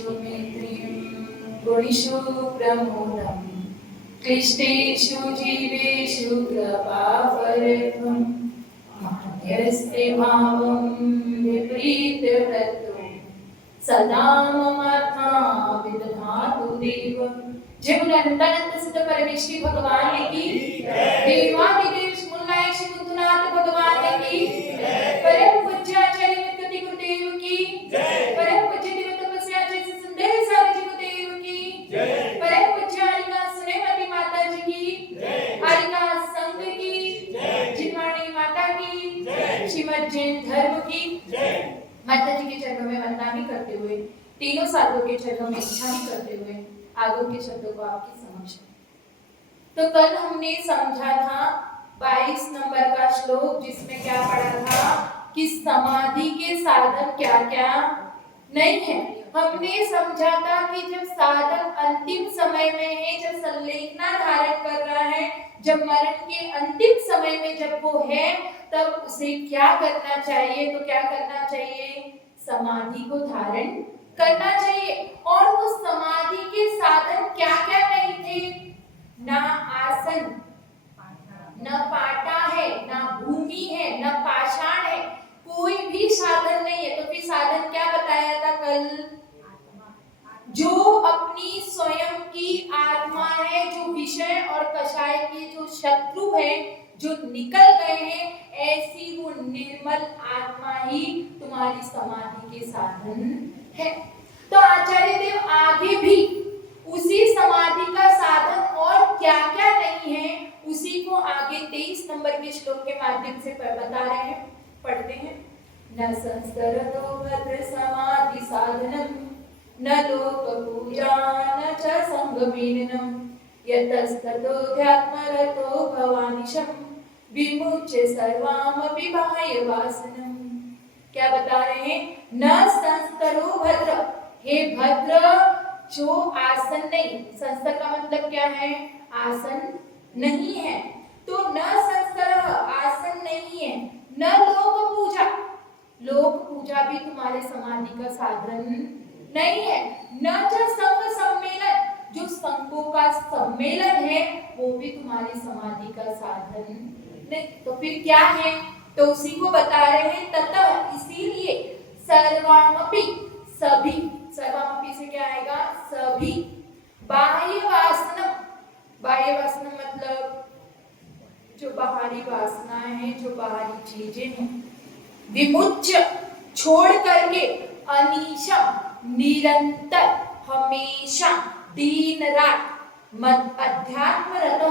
सुमित्रिं गुणिषु प्रमोदं क्लिष्टेषु जीवेषु कृपावरत्वं यस्ते भावं विपरीतवतो सदा ममात्मा विदधातु देव। जय बोलो अनंतानंद सिद्ध परमेश्वरी भगवान की देवादिदेव मूलनाय श्री बुद्धनाथ भगवान की परम पूज्य आचार्य नित्यति गुरुदेव की परम पूज्य दिव्य तपस्या आचार्य सुंदर सागर जी गुरुदेव की परम पूज्य आरिका सुनेमती माता जी की आरिका संघ की जिनवाणी माता की श्रीमद जैन धर्म की माता जी के चरणों में वंदना करते हुए तीनों साधुओं के चरणों में इच्छा करते हुए आगम के शब्दों को आपके समक्ष। तो कल हमने समझा था 22 नंबर का श्लोक जिसमें क्या पढ़ा था कि समाधि के साधन क्या क्या नहीं है। हमने समझा था कि जब साधक अंतिम समय में है, जब संलेखना धारण कर रहा है, जब मरण के अंतिम समय में जब वो है, तब उसे क्या करना चाहिए। तो क्या करना चाहिए, समाधि को धारण करना चाहिए। और वो समाधि के साधन क्या क्या नहीं थे, ना आसन, न पाटा है, न भूमि है, न पाषाण है, कोई भी साधन नहीं है। तो फिर साधन क्या बताया था कल, जो अपनी स्वयं की आत्मा है, जो विषय और कषाय के जो शत्रु है, जो निकल गए हैं, ऐसी वो निर्मल आत्मा ही तुम्हारी समाधि के साधन है। तो आचार्य देव आगे भी उसी समाधि का साधन और क्या क्या नहीं है, उसी को आगे 23 नंबर के श्लोक के माध्यम से बता रहे हैं। पढ़ते हैं। न संस्करतो भद्र समाधि साधनम न लोक पूजा न च संगमीनम यतस्ततो ध्यात्मरतो भवानिशम विमुच्य सर्वामपि बाह्य वासनम। क्या बता रहे हैं, न संस्करो भद्र, हे भद्र जो आसन नहीं, संस्कार का मतलब क्या है, आसन नहीं है। तो न संस्कार आसन नहीं है, न लोक पूजा, लोक पूजा भी तुम्हारे समाधि का साधन नहीं है, न च संग सम्मेलन, जो संघों का सम्मेलन है वो भी तुम्हारी समाधि का साधन नहीं। तो फिर क्या है, तो उसी को बता रहे हैं। ततः इसीलिए सर्वामपि, सभी, सर्वामपि से क्या आएगा, सभी, बाह्य वासना, बाह्य वासना मतलब जो बाहरी वासनाएं हैं, जो बाहरी चीजें हैं, विमुच्य छोड़ करके, अनीशम निरंतर हमेशा दिन रात, मत अध्यात्मरत,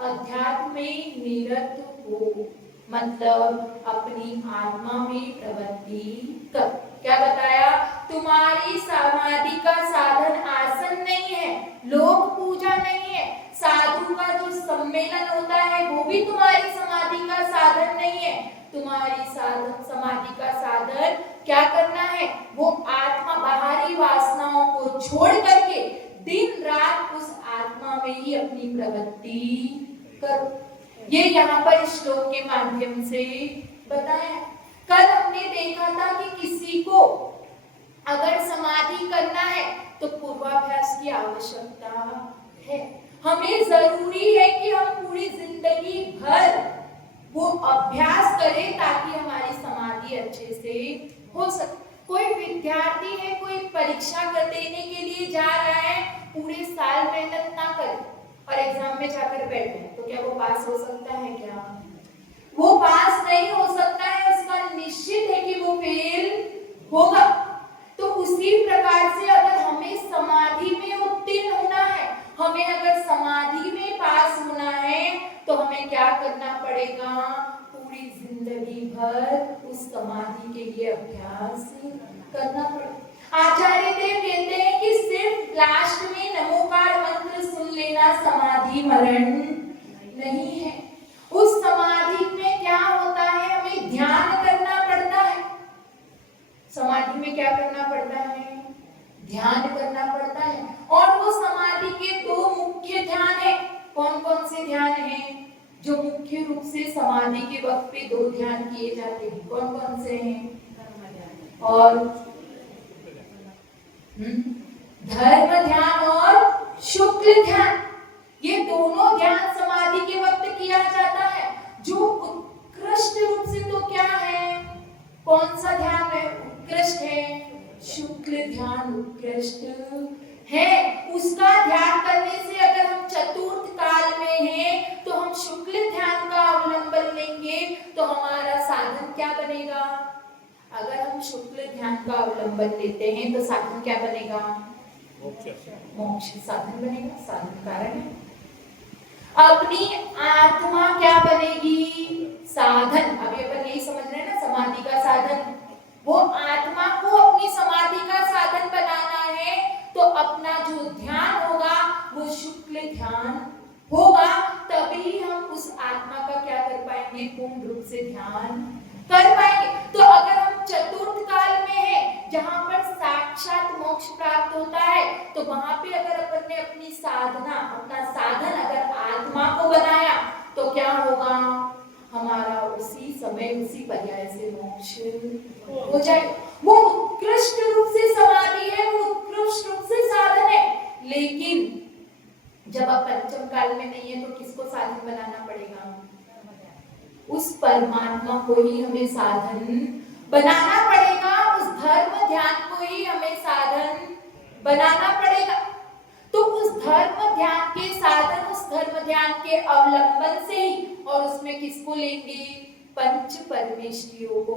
अध्यात्म में निरत हो, मतलब अपनी आत्मा में प्रवृत्ति कर। क्या बताया, तुम्हारी समाधि का साधन आसन नहीं है, लोक पूजा नहीं है, साधु का जो सम्मेलन होता है वो भी तुम्हारी समाधि का साधन नहीं है। तुम्हारी साधन, समाधि का साधन क्या करना है, वो आत्मा, बाहरी वासनाओं को छोड़ करके दिन रात उस आत्मा में ही अपनी प्रवृत्ति करो। ये यहाँ पर श्लोक के माध्यम से बताया। कल हमने देखा था कि किसी को अगर समाधि करना है तो पूर्वाभ्यास की आवश्यकता है। हमें जरूरी है कि हम पूरी जिंदगी भर वो अभ्यास करें ताकि हमारी समाधि अच्छे से हो सके। कोई विद्यार्थी है, कोई परीक्षा देने के लिए जा रहा है, पूरे साल मेहनत ना करे और एग्जाम में जाकर बैठे तो क्या वो पास हो सकता है, क्या वो पास नहीं हो सकता है, उसका निश्चित है कि वो फेल होगा। तो उसी प्रकार से अगर हमें समाधि में उत्तीर्ण होना है, हमें अगर समाधि में पास होना है, तो हमें क्या करना पड़ेगा, पूरी जिंदगी भर उस समाधि के लिए अभ्यास करना पड़ेगा। आचार्य देव कहते हैं कि सिर्फ लास्ट में नमोकार मंत्र सुन लेना समाधि मरण नहीं है। उस समाधि में क्या होता है, हमें ध्यान करना पड़ता है। समाधि में क्या करना पड़ता है, ध्यान करना पड़ता है। और वो समाधि के दो मुख्य ध्यान है। कौन कौन से ध्यान हैं जो मुख्य रूप से समाधि के वक्त पे दो ध्यान किए जाते हैं, कौन कौन से हैं? और धर्म ध्यान और शुक्ल ध्यान, ये दोनों ध्यान समाधि के वक्त किया जाता है। जो उत्कृष्ट रूप से तो क्या है, कौन सा ध्यान है, उत्कृष्ट है, शुक्ल ध्यान उत्कृष्ट है। उसका ध्यान करने से अगर हम चतुर्थ काल में हैं तो हम शुक्ल ध्यान का अवलंबन लेंगे तो हमारा साधन क्या बनेगा। अगर हम शुक्ल ध्यान का अवलंबन लेते हैं तो साधन क्या बनेगा, मोक्ष साधन बनेगा, साधन कारण है। अपनी आत्मा क्या बनेगी, साधन। अभी अपन यही समझ रहे हैं ना, समाधि का साधन, वो आत्मा को अपनी समाधि का साधन बनाना है तो अपना जो ध्यान होगा वो शुक्ल ध्यान होगा, तभी हम उस आत्मा का क्या कर पाएंगे, पूर्ण रूप से ध्यान कर पाएंगे। तो अगर हम चतुर्थ काल में हैं जहां पर साक्षात मोक्ष प्राप्त होता है, तो वहां पे अगर अपन ने अपनी साधना, अपना साधन अगर आत्मा को बनाया तो क्या होगा, हमारा उसी समय उसी पर्याय से मोक्ष हो जाए। वो उत्कृष्ट रूप से समाधि है, वो उत्कृष्ट रूप से साधन है। लेकिन जब आप पंचम काल में नहीं है तो किसको साधन बनाना पड़ेगा, उस परमात्मा को ही हमें साधन बनाना पड़ेगा, उस धर्म ध्यान को ही हमें साधन बनाना पड़ेगा। तो उस धर्म ध्यान के साधन, उस धर्म ध्यान के अवलंबन से ही, और उसमें किसको लेंगे, पंच परमेष्ठियों को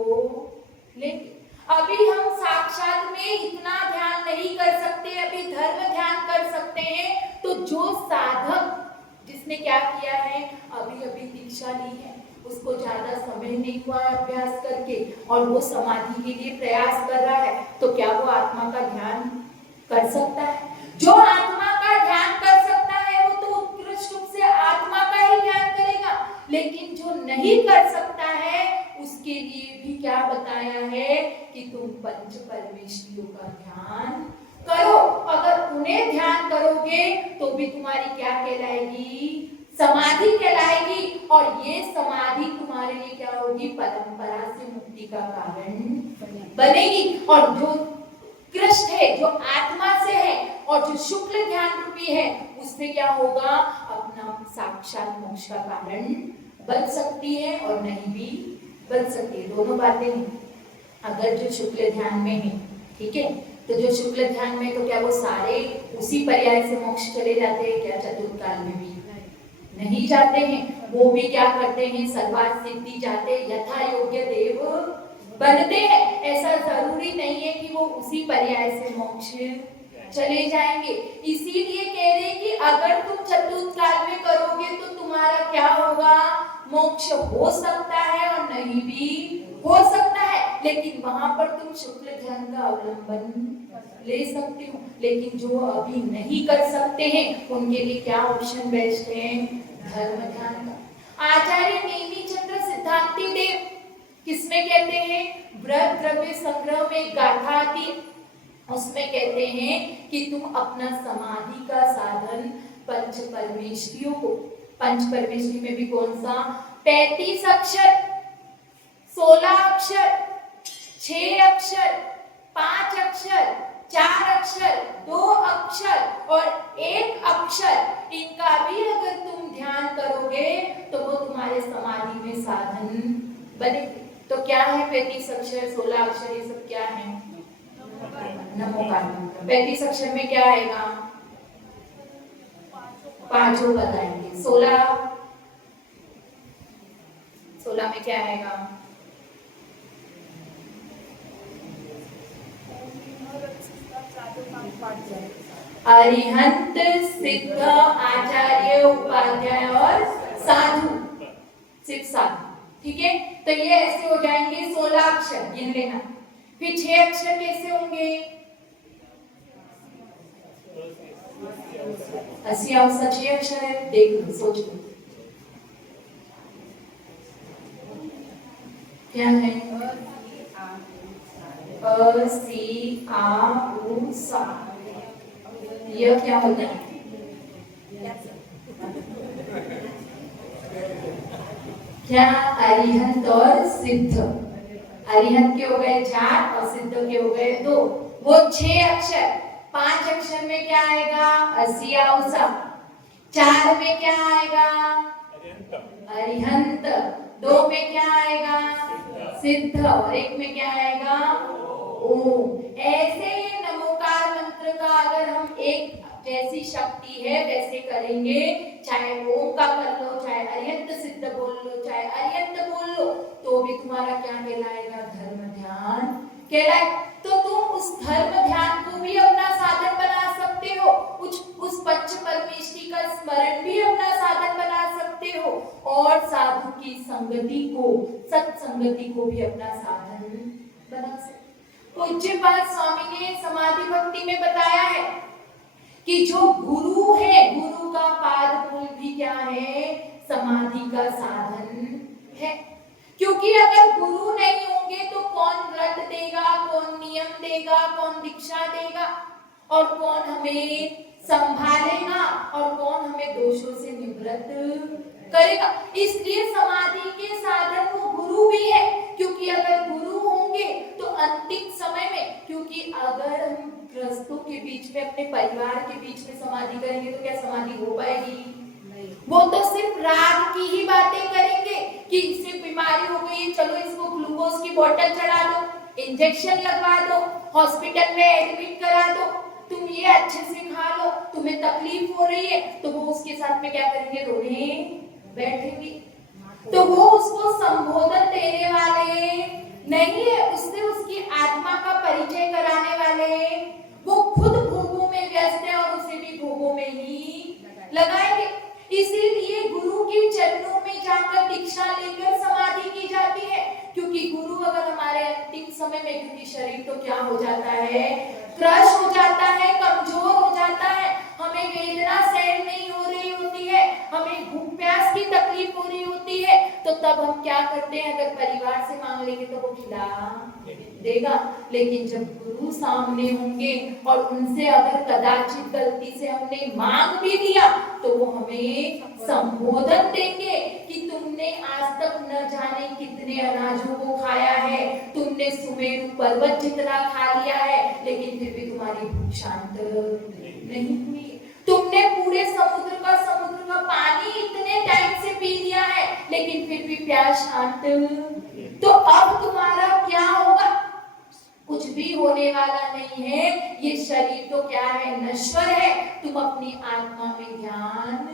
लेंगे। अभी हम साक्षात में इतना ध्यान नहीं कर सकते, अभी धर्म ध्यान कर सकते हैं। तो जो साधक जिसने क्या किया है, अभी अभी दीक्षा ली है, उसको ज्यादा समय नहीं हुआ अभ्यास करके और वो समाधि के लिए प्रयास कर रहा है, तो क्या वो आत्मा का ध्यान कर सकता है। जो आत्मा का ध्यान कर सकता है वो तो उत्कृष्ट रूप से आत्मा का ही ध्यान करेगा, लेकिन जो नहीं कर सकता है उसके लिए भी क्या बताया है कि तुम पंच परमेष्ठियों का ध्यान करो। अगर उन्हें ध्यान करोगे तो भी तुम्हारी क्या कहलाएगी, समाधि कहलाएगी। और ये समाधि तुम्हारे लिए क्या होगी, परंपरा से मुक्ति का कारण बनेगी। और जो कृष्ण है, जो आत्मा से है, और जो शुक्ल ध्यान रूपी है, उससे क्या होगा, अपना साक्षात मोक्ष का कारण बन सकती है और नहीं भी बन सकती है। दोनों बातें हैं। अगर जो शुक्ल ध्यान में है, ठीक है, तो जो शुक्ल ध्यान में, तो क्या वो सारे उसी पर्याय से मोक्ष चले जाते हैं क्या, चतुर्थ काल में भी नहीं जाते हैं। वो भी क्या करते हैं, सर्वार्थ सिद्धि जाते, यथा योग्य देव बनते हैं। ऐसा जरूरी नहीं है कि वो उसी पर्याय से मोक्ष चले जाएंगे। इसीलिए कह रहे कि अगर तुम चतुर्थ काल में करोगे तो तुम्हारा क्या होगा, मोक्ष हो सकता है और नहीं भी हो सकता है। लेकिन वहां पर तुम शुक्ल ध्यान का अवलंबन ले सकते हो। लेकिन जो अभी नहीं कर सकते हैं उनके लिए क्या ऑप्शन बेस्ट है, धर्म ध्यान का। आचार्य नेमिचंद्र सिद्धांति देव किसमें कहते हैं, व्रत द्रव्य संग्रह में गाथा आती, उसमें कहते हैं कि तुम अपना समाधि का साधन पंच परमेष्ठियों को, पंच परमेष्ठि में भी कौन सा, 35 अक्षर, 16 अक्षर, 6 अक्षर, 5 अक्षर, 4 अक्षर, 2 अक्षर और 1 अक्षर, इनका भी अगर तुम ध्यान करोगे तो वो तुम्हारे समाधि में साधन बनेगी। तो क्या है 35 अक्षर, 16 अक्षर, ये सब क्या है, नमोकार मंत्र। 35 अक्षर में क्या आएगा, पांचों बताएंगे। 16 में क्या आएगा, अरिहंत, सिद्ध, आचार्य, उपाध्याय और साधु, सिर्फ साधु। ठीक है, तो ये ऐसे हो जाएंगे 16 अक्षर, गिन लेना। फिर 6 अक्षर कैसे होंगे, 80 अवसा 6 अक्षर है, देख लो, सोच लो क्या है, अ सी आ उ सा, यह क्या होगा, क्या, अरिहंत और सिद्ध। अरिहंत के हो गए 4 और सिद्ध के हो गए 2, वो 6 अक्षर। 5 अक्षर में क्या आएगा? असियाउसा। 4 में क्या आएगा? अरिहंत। 2 में क्या आएगा? सिद्ध। और 1 में क्या आएगा? ओम। ऐसे नमोकार मंत्र का अगर हम एक जैसी शक्ति है वैसे करेंगे, चाहे ओम का कर लो, चाहे अरिहंत सिद्ध बोल लो, चाहे अरिहंत बोल लो, तो भी तुम्हारा क्या कहलाएगा? धर्म ध्यान कहलाएगा। तो तुम उस धर्म ध्यान को भी अपना साधन बना सकते हो, उस पंच परमेष्टि का स्मरण भी अपना साधन बना सकते हो, और साधु की संगति को, सत्संगति को भी अपना साधन बना सकते हो। पूज्यपाद स्वामी ने समाधि भक्ति में बताया है कि जो गुरु है, गुरु का पाद मूल भी क्या है? समाधि का साधन है। क्योंकि अगर गुरु नहीं होंगे तो कौन व्रत देगा, कौन नियम देगा, कौन दीक्षा देगा, और कौन हमें संभालेगा, और कौन हमें दोषों से निवृत्त करेगा। इसलिए समाधि के साधन वो गुरु भी है, क्योंकि अगर गुरु होंगे तो अंतिम समय में, क्योंकि अगर हम ग्रस्तों के बीच में, अपने परिवार के बीच में समाधि करेंगे तो क्या समाधि हो पाएगी? वो तो सिर्फ राग की ही बातें करेंगे कि इसे बीमारी हो गई है, चलो इसको ग्लूकोज की बोतल चढ़ा दो, इंजेक्शन लगवा दो, हॉस्पिटल में एडमिट करा दो, तुम ये अच्छे से खा लो, तुम्हें तकलीफ हो रही है, तो वो उसके साथ में क्या करेंगे? रोने बैठेंगे। तो वो उसको संबोधन देने वाले नहीं है, उससे उसकी आत्मा का परिचय कराने वाले, वो खुद भोगों में व्यस्त है और उसे भी भोगों में ही लगाएंगे। इसीलिए गुरु के चरणों में जाकर दीक्षा लेकर समाधि की जाती है, क्योंकि गुरु अगर हमारे अंतिम समय में, क्योंकि शरीर तो क्या हो जाता है? क्रश हो जाता है, कमजोर हो जाता है, हमें वेदना सहन नहीं हो रही होती है, हमें भूख प्यास की तकलीफ हो रही होती है, तो तब हम क्या करते हैं? अगर परिवार से मांग लेंगे तो वो खिला देगा, लेकिन जब गुरु सामने होंगे और उनसे अगर कदाचित गलती से हमने मांग भी लिया तो वो हमें संबोधन देंगे कि तुमने आज तक न जाने कितने अनाजों को खाया है, तुमने सुमेरु पर्वत जितना खा लिया है, लेकिन फिर भी तुम्हारी भूख शांत नहीं हुई, तुमने पूरे समुद्र का पानी इतने टाइम से पी लिया है, लेकिन फिर भी प्यास शांत, तो अब तुम्हारा क्या होगा? कुछ भी होने वाला नहीं है। ये शरीर तो क्या है? नश्वर है। तुम अपनी आत्मा में ध्यान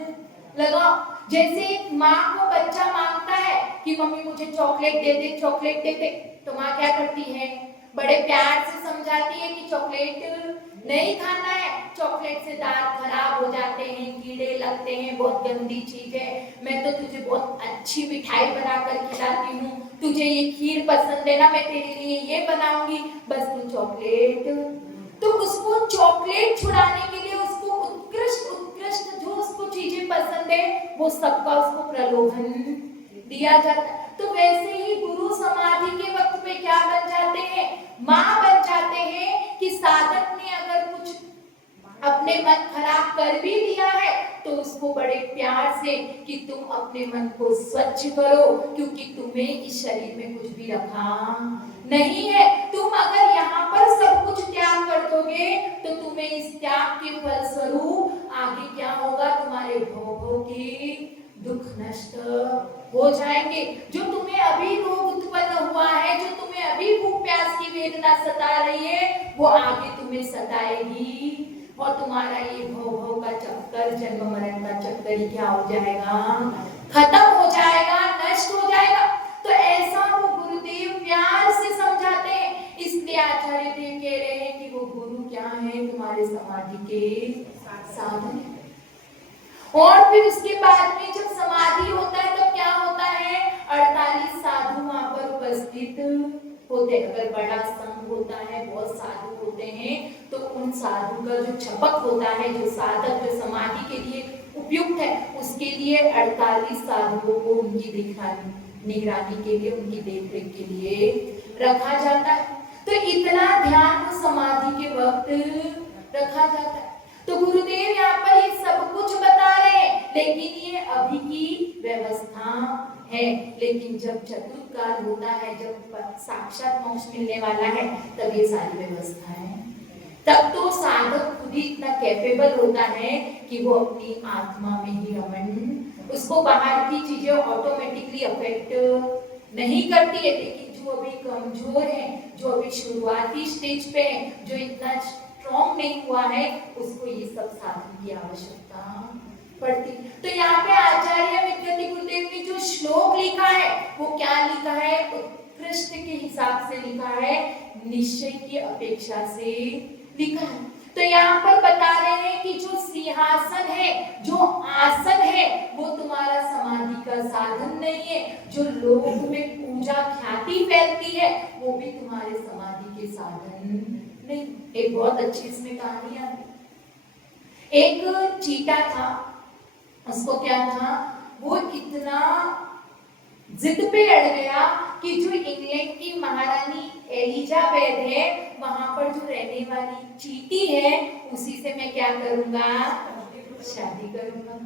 लगाओ। जैसे एक माँ को बच्चा मांगता है कि मम्मी मुझे चॉकलेट दे दे, चॉकलेट दे दे, तो माँ क्या करती है? बड़े प्यार से समझाती है कि चॉकलेट नहीं खाना है, चॉकलेट से दांत खराब हो जाते हैं, कीड़े लगते हैं, बहुत गंदी चीज है, मैं तो तुझे बहुत अच्छी मिठाई बनाकर खिलाती हूँ, तुझे ये खीर पसंद है ना, मैं तेरे लिए ये बनाऊंगी, बस तू चॉकलेट। तो उसको चॉकलेट छुड़ाने के लिए उसको उत्कृष्ट उत्कृष्ट जो उसको चीजें पसंद है वो सबका उसको प्रलोभन दिया जाता है। तो वैसे ही गुरु समाधि के वक्त पे क्या बन जाते हैं? माँ बन जाते हैं कि साधक ने अगर कुछ अपने मन खराब कर भी लिया है तो उसको बड़े प्यार से कि तुम अपने मन को स्वच्छ करो, क्योंकि तुम्हें इस शरीर में कुछ भी रखा नहीं है। तुम अगर यहाँ पर सब कुछ त्याग कर दोगे तो तुम्हें इस त्याग के फलस्वरूप आगे क्या होगा? तुम्हारे भोगों के दुख नष्ट हो जाएंगे। जो तुम्हें अभी रोग उत्पन्न हुआ है, जो तुम्हें अभी भूख प्यास की वेदना सता रही है, वो आगे तुम्हें सताएगी और तुम्हारा ये भव का चक्कर, जन्म मरण का चक्कर ही क्या हो जाएगा? खत्म हो जाएगा, नष्ट हो जाएगा। तो ऐसा वो गुरुदेव प्यार से समझाते हैं। इसलिए आचार्य देव कह रहे हैं कि वो गुरु क्या है? तुम्हारे समाधि के साधन। और फिर उसके बाद में जब समाधि होता है तब क्या होता है? 48 साधु वहां पर उपस्थित होते। अगर बड़ा संघ होता है, बहुत साधु होते हैं, तो उन साधु का जो छपक होता है, जो साधक जो समाधि के लिए उपयुक्त है, उसके लिए 48 साधुओं को उनकी निगरानी के लिए, उनकी देखरेख के लिए रखा जाता है। तो इतना ध्यान समाधि के वक्त रखा जाता है। तो गुरुदेव यहाँ पर ये सब कुछ बता रहे हैं, लेकिन ये अभी की व्यवस्था है। लेकिन जब चतुर्थ काल होता है, जब साक्षात मोक्ष मिलने वाला है, तब ये सारी व्यवस्थाएं तब तो साधक खुद ही इतना कैपेबल होता है कि वो अपनी आत्मा में ही रमन, उसको बाहर की चीजें ऑटोमेटिकली अफेक्ट नहीं करती है। लेकिन जो अभी कमजोर है, जो अभी शुरुआती स्टेज पे है, जो इतना स्ट्रॉन्ग नहीं हुआ है, उसको ये सब साधन की आवश्यकता पड़ती। तो यहाँ पे आचार्य विद्यार्थी गुरुदेव ने जो श्लोक लिखा है वो क्या लिखा है? उत्कृष्ट के हिसाब से लिखा है, निश्चय की अपेक्षा से लिखा है। तो यहाँ पर बता रहे हैं कि जो सिंहासन है, जो आसन है, वो तुम्हारा समाधि का साधन नहीं है। जो लोक में पूजा ख्याति फैलती है, वो भी तुम्हारे समाधि के साधन नहीं। एक बहुत अच्छी इसमें कहानी है। एक चीता था, उसको क्या था, वो इतना जिद पे अड़ गया कि जो इंग्लैंड की महारानी एलिजाबेथ है, वहां पर जो रहने वाली चींटी है, उसी से मैं क्या करूंगा? शादी करूंगा।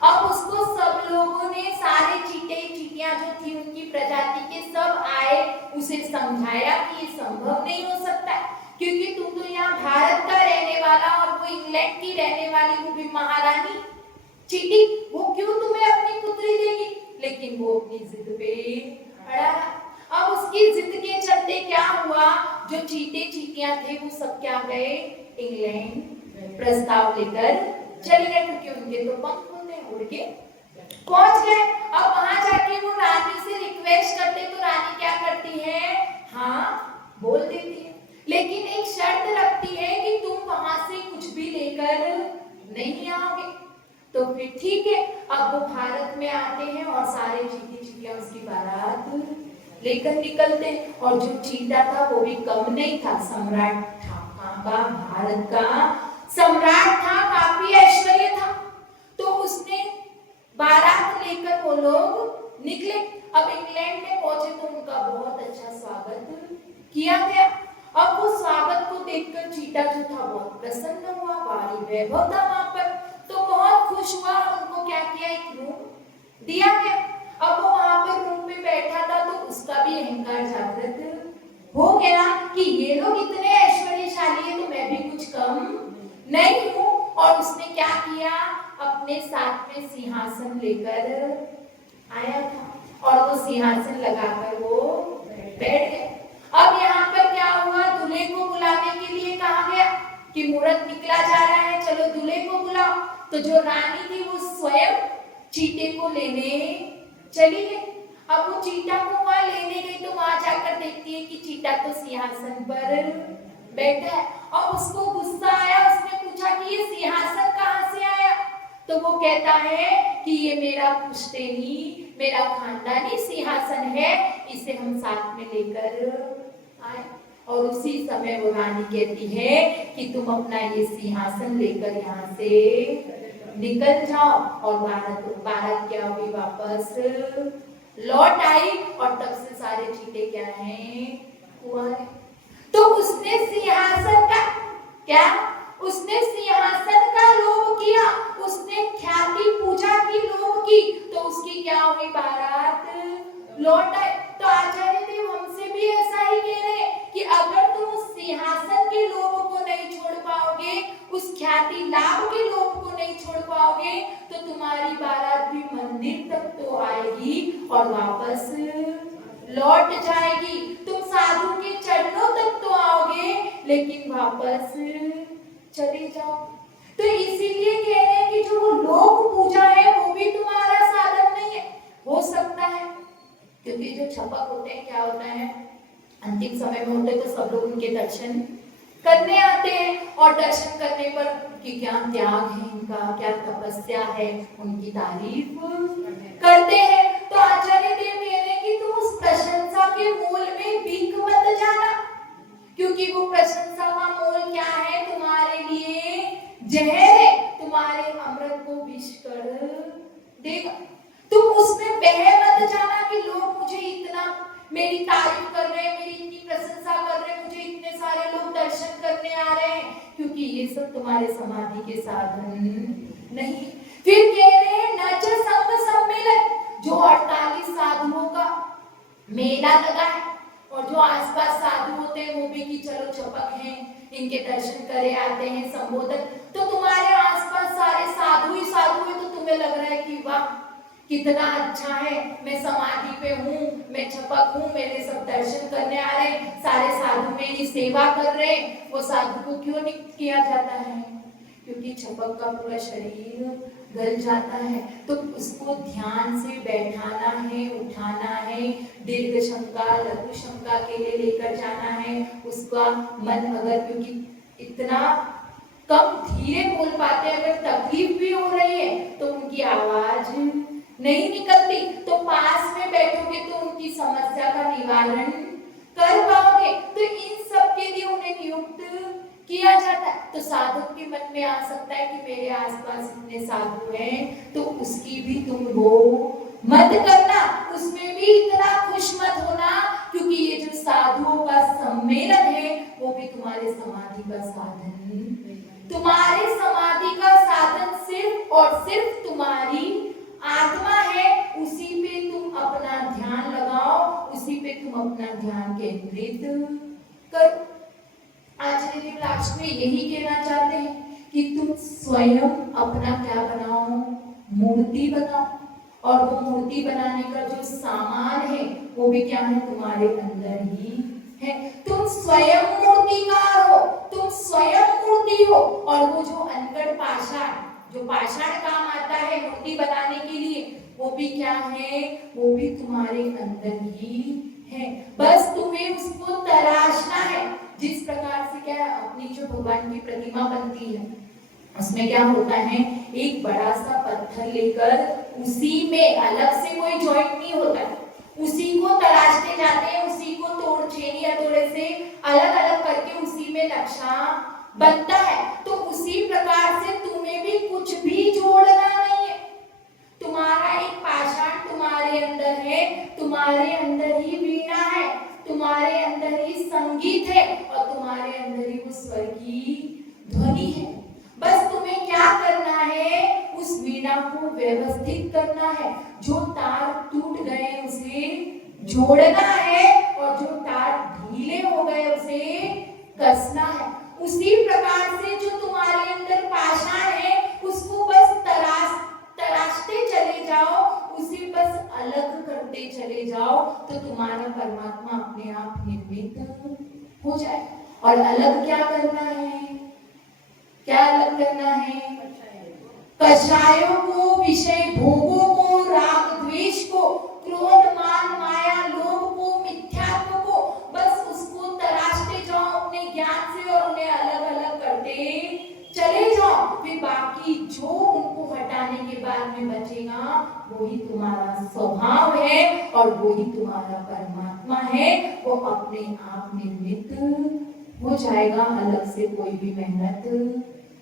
अब उसको सब लोगों ने, सारे चींटे चींटियां जो थी उनकी प्रजाति के सब आए, उसे समझाया कि ये संभव नहीं हो सकता, क्योंकि तुम तो यहाँ भारत का रहने वाला और वो इंग्लैंड की रहने वाली, वो भी महारानी चींटी, वो क्यों तुम्हें अपनी पुत्री देगी? लेकिन वो अपनी जिद पे अड़ा रहा। अब उसकी जिद के चलते क्या हुआ, जो चींटे चींटियां थे वो सब क्या गए? इंग्लैंड प्रस्ताव लेकर चले गए, क्योंकि उनके तो पंख होते हैं, उड़ के पहुंच गए। अब वहां जाके वो रानी से रिक्वेस्ट करते, तो रानी क्या करती है? हाँ बोल देती है, लेकिन एक शर्त रखती है कि तुम वहां से कुछ भी लेकर नहीं आओगे। तो फिर ठीक है, अब वो भारत में आते हैं और सारे चींटी चींटियां उसकी बारात लेकर निकलते हैं। और जो चीता था वो भी कम नहीं था, सम्राट था, का भारत का सम्राट था, काफी ऐश्वर्य था। तो उसने बारात लेकर वो लोग निकले। अब इंग्लैंड में पहुंचे तो उनका बहुत अच्छा स्वागत किया गया। अब वो स्वागत को देखकर चीता जो था बहुत प्रसन्न हुआ, भारी वैभव था वहां पर, तो बहुत खुश हुआ और उनको क्या किया? एक रूम दिया गया। अब वो वहां पर रूम में बैठा था, तो उसका भी अहंकार जागृत हो गया कि ये लोग इतने ऐश्वर्यशाली है, तो मैं भी कुछ कम नहीं हूं। और उसने क्या किया? अपने साथ में सिंहासन लेकर आया था और वो सिंहासन लगाकर वो बैठ गया। अब यहाँ पर क्या हुआ? दूल्हे को बुलाने के लिए कहा गया कि मुहूर्त निकला जा रहा है, चलो दूल्हे को बुलाओ। तो जो रानी थी वो स्वयं चीते को लेने चली गई। अब वो चीता को वहां लेने गई, तो वहां जाकर देखती है कि चीता तो सिंहासन पर बैठा है। और उसको गुस्सा आया, उसने पूछा कि ये सिंहासन कहाँ से आया? तो वो कहता है कि ये मेरा पुश्तैनी, मेरा खानदानी सिंहासन है, इसे हम साथ में लेकर आए। और उसी समय वो रानी कहती है कि तुम अपना ये सिंहासन लेकर यहाँ से निकल जाओ। और भारत क्या हुई? वापस लौट आई। और तब से सारे चींटे क्या हैं? कुंवारे। तो उसने सिंहासन का क्या? उसने सिंहासन का लोभ किया, उसने ख्याति पूजा की लोभ की, तो उसकी क्या हुई? बारात लौट आई। तो आचार्य देव हमसे भी ऐसा ही कह रहे हैं कि अगर तुम उस सिंहासन के लोभ को नहीं छोड़ पाओगे, उस ख्याति लाभ के लोभ को नहीं छोड़ पाओगे, तो तुम्हारी बारात भी मंदिर तक तो आएगी और वापस लौट जाएगी। तुम साधु के चरणों तक तो आओगे, लेकिन वापस चले जाओ। तो इसीलिए कह रहे हैं कि जो वो लोक पूजा है वो भी तुम्हारा साधन नहीं है। हो सकता है क्योंकि जो छपक होते हैं, क्या होता है, अंतिम समय में होते तो सब लोग उनके दर्शन करने आते हैं, और दर्शन करने पर कि क्या त्याग है इनका, क्या तपस्या है, उनकी तारीफ करते हैं। तो आचार्य देव कह रहे हैं कि तुम उस प्रशंसा के मूल में बिक मत जाना, क्योंकि वो प्रशंसा का मूल क्या है? तुम्हारे लिए जहर है, तुम्हारे अमृत को विष कर देगा। तुम उसमें बह मत जाना कि लोग मुझे इतना मेरी तारीफ कर रहे हैं, मेरी इतनी प्रशंसा कर रहे हैं, मुझे इतने सारे लोग दर्शन करने आ रहे हैं, क्योंकि ये सब तुम्हारे समाधि के साधन नहीं। फिर कह रहे हैं नच संग सम्मेलन, जो 48 साधुओं का मेला लगा है और जो आसपास साधु होते हैं वो भी कि चलो छपक हैं, इनके दर्शन करे आते हैं, संबोधन, तो तुम्हारे आसपास सारे साधु ही साधु है, तो तुम्हें लग रहा है कि वाह कितना अच्छा है, मैं समाधि पे हूँ, मैं छपक हूँ, मेरे सब दर्शन करने आ रहे हैं, सारे साधु मेरी सेवा कर रहे हैं। वो साधु को क्यों नहीं किया जाता है? क्योंकि छपक का पूरा शरीर गल जाता है, तो उसको ध्यान से बैठाना है, उठाना है, दीर्घ शंका लघु शंका के लिए लेकर जाना है उसका मन। अगर क्योंकि इतना कम धीरे बोल पाते, अगर तकलीफ भी हो रही है तो उनकी आवाज नहीं निकलती, तो पास में बैठोगे तो उनकी समस्या का निवारण कर पाओगे। तो इन सब के लिए उन्हें नियुक्त किया जाता है। तो साधक के मन में आ सकता है कि मेरे आसपास इतने साधु हैं, तो उसकी भी तुम वो मत करना, उसमें भी इतना खुश मत होना, क्योंकि ये जो साधुओं का सम्मेलन है वो भी तुम्हारे समाधि का साधन, तुम्हारे समाधि का साधन सिर्फ और सिर्फ तुम्हारी आत्मा है। उसी पे तुम अपना ध्यान लगाओ, उसी पे तुम अपना ध्यान केंद्रित करो। आचार्य जी लास्ट में यही कहना चाहते हैं कि तुम स्वयं अपना क्या बनाओ, मूर्ति बनाओ, और वो मूर्ति बनाने का जो सामान है वो भी क्या है, तुम्हारे अंदर ही है। तुम स्वयं मूर्तिकार हो, तुम स्वयं मूर्ति हो, और वो जो अनगढ़ पाषाण, जो पाषाण काम आता है मूर्ति बनाने के लिए, वो भी क्या है, वो भी तुम्हारे अंदर ही है। बस तुम्हें उसको तराशना है। जिस प्रकार से क्या है, अपनी जो भगवान की प्रतिमा बनती है उसमें क्या होता है, एक बड़ा सा पत्थर लेकर उसी में अलग से कोई जॉइंट नहीं होता है, उसी को तराशते जाते हैं, उसी को तोड़ छेनी हथौड़े से अलग अलग करके उसी में नक्शा बनता है। तो उसी प्रकार से तुम्हें भी कुछ भी जोड़ना नहीं है। तुम्हारा एक पाषाण तुम्हारे अंदर है, तुम्हारे अंदर ही वीणा है, तुम्हारे अंदर ही संगीत है, और तुम्हारे अंदर ही वो स्वर की ध्वनि है। बस तुम्हें क्या करना है, उस वीणा को व्यवस्थित करना है। जो तार टूट गए उसे जोड़ना है, और जो तार ढीले हो गए उसे कसना है। उसी प्रकार से जो तुम्हारे अंदर पाषाण है उसको बस तराशते चले जाओ, उसे बस अलग करते चले जाओ, तो तुम्हारा परमात्मा अपने आप निर्मित हो जाए। और अलग क्या करना है, क्या अलग करना है, कषायों को, विषय भोगों को, राग द्वेष को, क्रोध मान माया लोभ को, मिथ्यात्व को, बस उसको तराशते जाओ अपने ज्ञान से, और उन्हें अलग अलग करते चले जाओ। फिर बाकी जो उनको हटाने के बाद में बचेगा वही तुम्हारा स्वभाव है, और वही तुम्हारा परमात्मा है। वो अपने आप निर्मित हो जाएगा, अलग से कोई भी मेहनत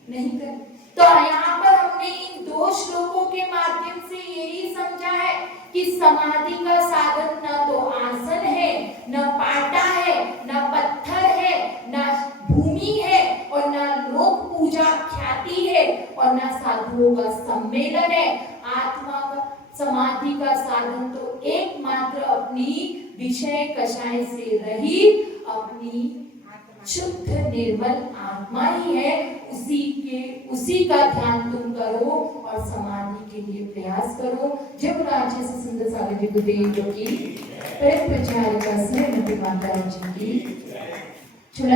नहीं कर। तो यहाँ पर हमने इन दो श्लोकों के माध्यम से यही समझा है कि समाधि का साधन न तो आसन है, न पाटा है, न पत्थर है, न भूमि है, और न लोक पूजा ख्याति है, और न साधुओं का सम्मेलन है। आत्मा का समाधि का साधन तो एकमात्र अपनी विषय कषाय से रहित अपनी शुद्ध निर्मल आत्मा ही है। उसी का ध्यान तुम करो और समाधि के लिए प्रयास करो। जब राज्य से सुंदर सागर जी गुरुदेव की परम प्रचार का श्रीमती माता जी की